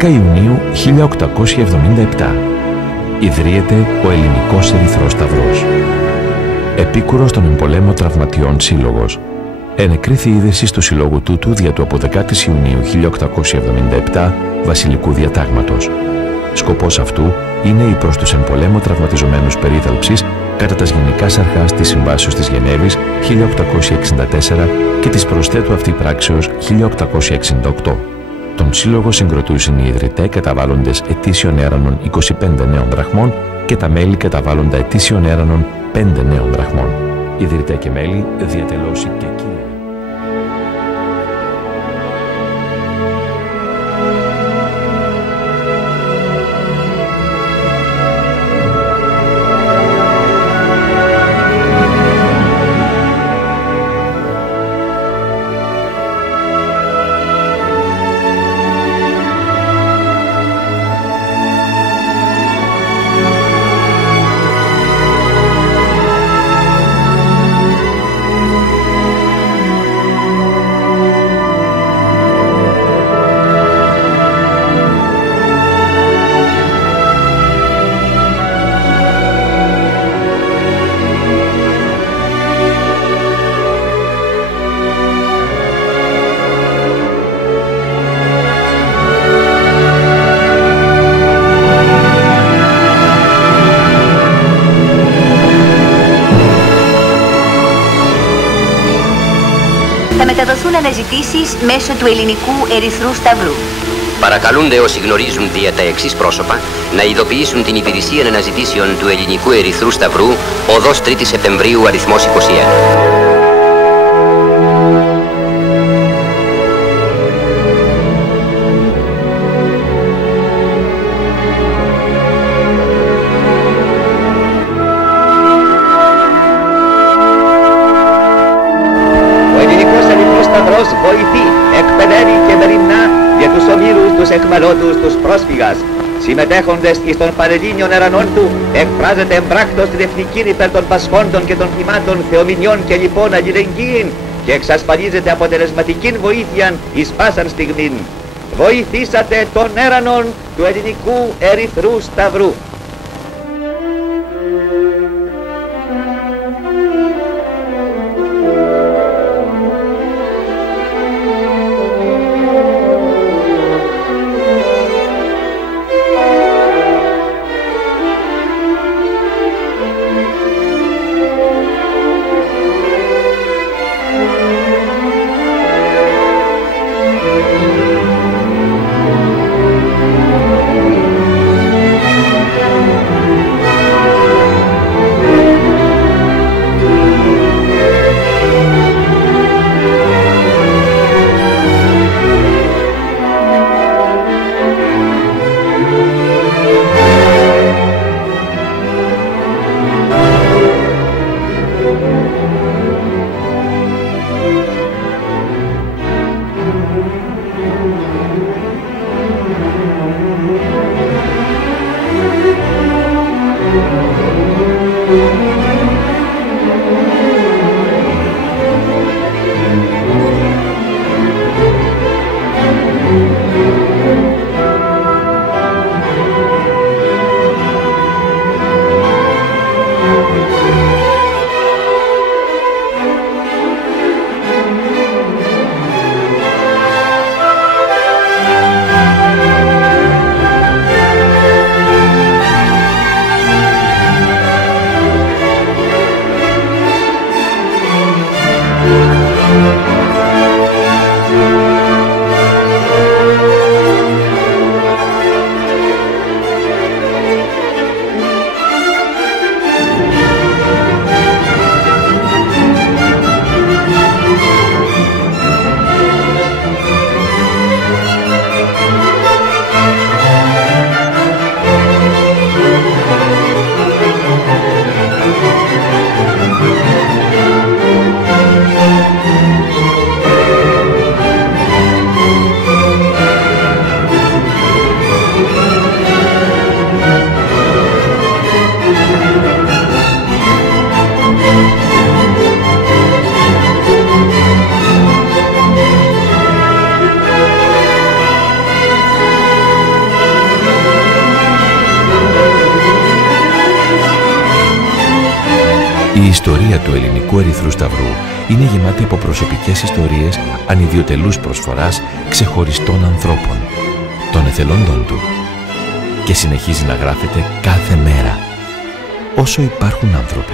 10 Ιουνίου 1877 ιδρύεται ο Ελληνικός Ερυθρός Σταυρός. Επίκουρος των εμπολέμων τραυματιών σύλλογος. Ενεκρίθη η ίδρυση του συλλόγου τούτου δια του από 10 Ιουνίου 1877 Βασιλικού Διατάγματος. Σκοπός αυτού είναι η προς τους εμπολέμων τραυματιζομένους περίθαλψης κατά τας γενικάς αρχάς της Συμβάσεως της Γενέβης 1864 και της προσθέτου αυτή πράξεως 1868. Τον σύλλογο συγκροτούσαν οι ιδρυτέ καταβάλλοντες ετήσιων έρανων 25 νέων δραχμών και τα μέλη καταβάλλοντα ετήσιων έρανων 5 νέων δραχμών. Ιδρυτέ και μέλη διατελώσει και κύριοι. Θα μεταδοθούν αναζητήσεις μέσω του Ελληνικού Ερυθρού Σταυρού. Παρακαλούνται όσοι γνωρίζουν δια τα εξής πρόσωπα να ειδοποιήσουν την υπηρεσία αναζητήσεων του Ελληνικού Ερυθρού Σταυρού, οδός 3 Σεπτεμβρίου, αριθμός 21. Βοηθεί, εκπαιδεύει και μεριμνά για τους ομήρους, τους εχμαλώτους, τους πρόσφυγας. Συμμετέχοντες εις των Πανελλήνιων ερανών του, εκφράζεται εμπράκτος την εθνική υπέρ των πασχόντων και των θυμάτων θεομηνιών και λοιπόν αλληλεγγύην και εξασφαλίζεται αποτελεσματικήν βοήθειαν εις πάσαν στιγμήν. Βοηθήσατε των έρανων του Ελληνικού Ερυθρού Σταυρού. ιστορία του ελληνικού Ερυθρού Σταυρού είναι γεμάτη από προσωπικές ιστορίες ανιδιοτελούς προσφοράς ξεχωριστών ανθρώπων, των εθελόντων του, και συνεχίζει να γράφεται κάθε μέρα, όσο υπάρχουν άνθρωποι.